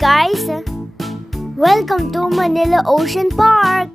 guys! Welcome to Manila Ocean Park!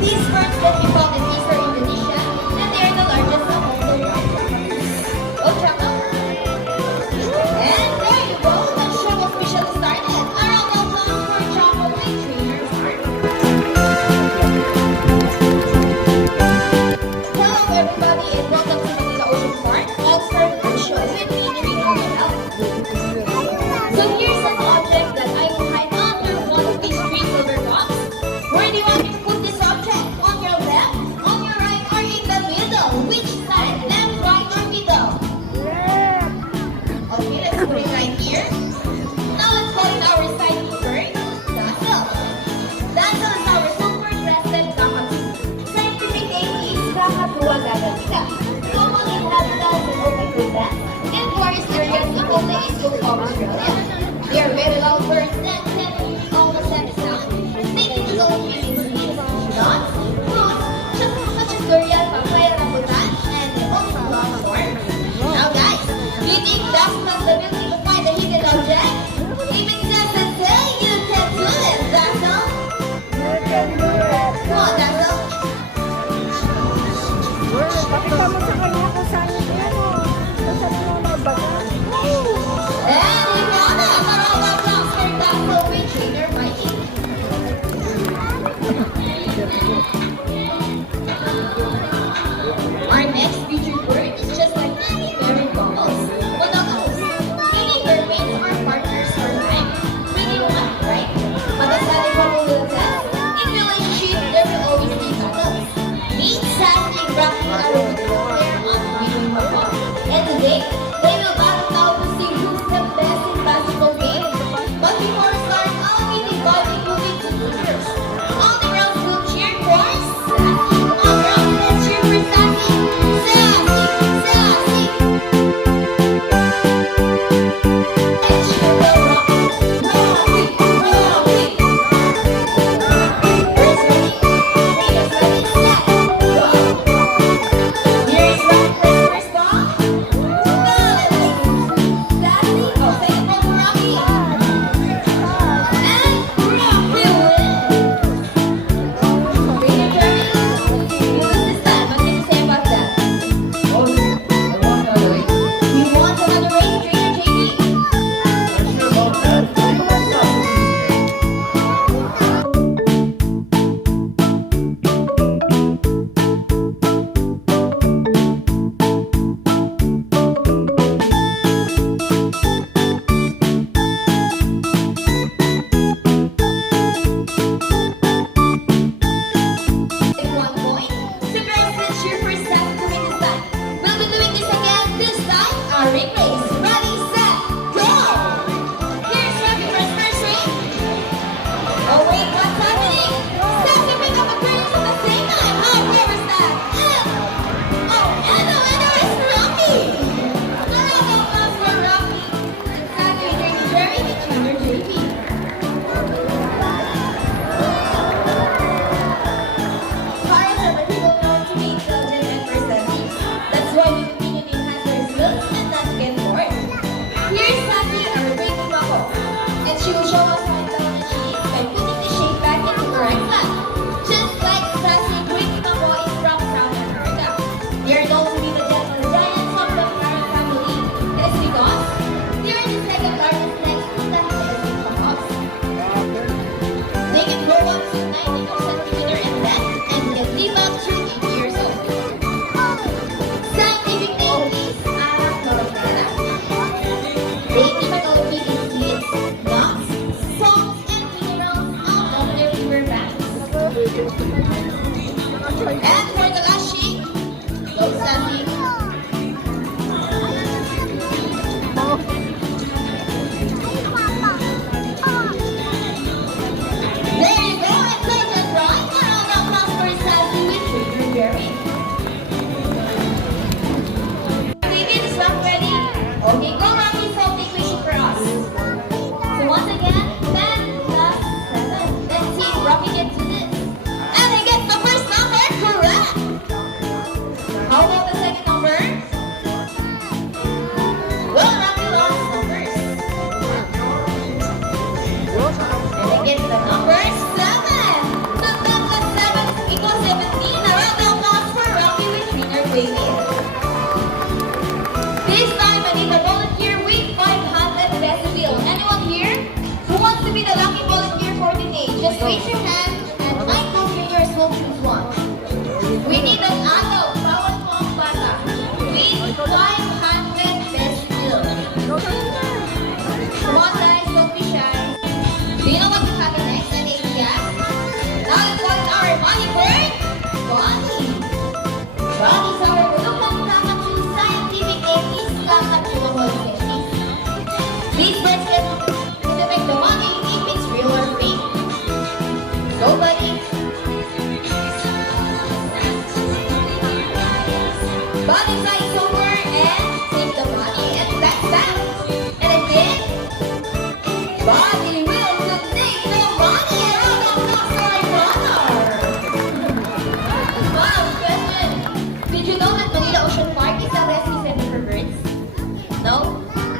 These birds can be found in eastern Indonesia, and they are the largest among the world. Oh, Chaco. And there you go, the show officially started. A round of applause for Chaco Wing Trainer Park. Hello everybody, and welcome to Manila Ocean Park All-Star Bird Show with me, Rina. So here's an object that I will hide under one of these three silver cups. Where do you want me to put this object? On your left, on your right, or in the middle? Which side? Left, right, or middle? Left. Okay, let's put it right here. Now let's call it our reciting bird, Dazzle. Dazzle is our super-crested cockatoo. Scientific name is Kakatua gagatica. Common inhabitants in open woodlands and forest areas in the east of Australia. They are very loud birds that can almost have sound. Nuts, fruits, such as durian, papaya, rambutan, and also love form. Now guys, do you think Dazzle has the ability to find a hidden object? If it doesn't say, you can do it, Dazzle. You can do it. Come on, Dazzle. Pakita mo sa kanya kung saan yan o. Kung saan mo mabaga. And we got it! Parang applause for Dazzle with Trainer Mikey. Our next featured bird is just like any fairy bubbles. Monogamous, meaning their mates or partners for life. Pretty much, right? But as an couple will attest, in relationship there will always be battles. Each sadly rocking our player on winning perform. And today, they will battle now to see who's the best in basketball game. But before we start, allow me to And for the last sheet, go Sandy. There you go, and take it right. One round of applause for Sandy with Trainer Gary. David, is that ready? Okay, go Rocky, solve the equation for us. So once again, 10 plus 7. Let's see if Rocky gets to this. And he gets the first number correct. How about the second number? Well, Rocky lost numbers. And he gets the number 7. So 10 plus 7 equals 17. A round of applause for Rocky with Trainer David. This time I need a volunteer with 500 peso bill. Anyone here who wants to be the lucky volunteer for today? Just raise your hand and I know trainers will choose one. We need an adult, bawat mo ang bata, with 500 peso bill. Come on guys, don't be shy. Do you know what will happen next? Any ideas? Now let's call our money bird, Bonnie. Bonnie's our bulupang kakatsu scientific and kakatsuhol techniques. These birds can detect the money if it's real or fake. Go, buddy. Body size over and take the money and back back. And again, body will take the money and round of applause for our runner. Wow, question. Did you know that Manila Ocean Park is a rescue center for birds? No?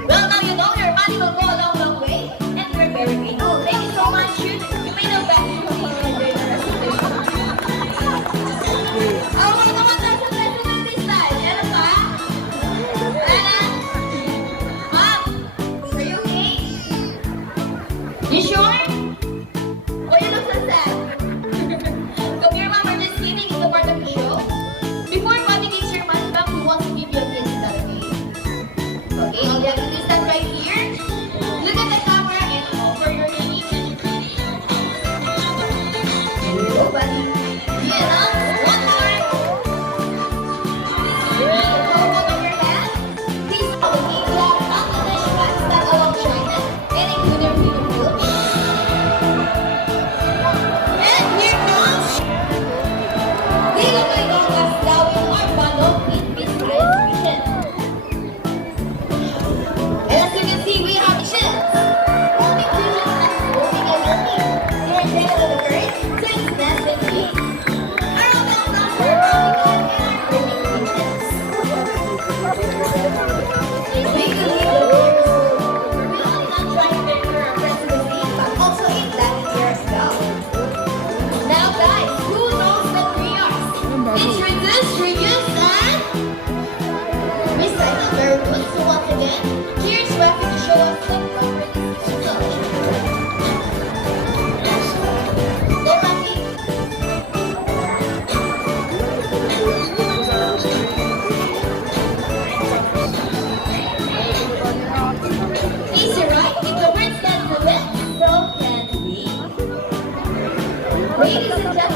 Well, now you know your money will go a long, long way. And we're very grateful. Thank you so much. You may know back to me during the rest of the show. Oh, wait, naman tayo sa president this time. Meron pa? Anna? Mom? Are you okay? You sure? Oh, you look so sad. Come here, Mom. We're just kidding. It's a part of the show. Before Mommy gives your money back, we want to give you a kiss. Is that okay? Okay, all you have to do is stand right here. Look at the camera and offer your cheek. There you go, buddy. Yeah, one more. Hold on your hand. Please follow me. Clap Bangladesh flag along China and include your freedom Philippines. And here comes Dilo kay Gongas gawin our panok in Miss Graduation. And as you can see, we have missions. Only missions as voting and learning. You're entitled to the courage to extend the dream. Our own applause for Rocky and our training missions. We believe the viewers will really not try to enter our presidency, but also in Latin year as well. Now guys, who knows the 3 R's? Introduce, reuse, and recycle. Very good. So once again, here's Rafi to show us the proper disposal. Go Rafi. Easy, right? If the words can do it, so can we. Ladies and gentlemen,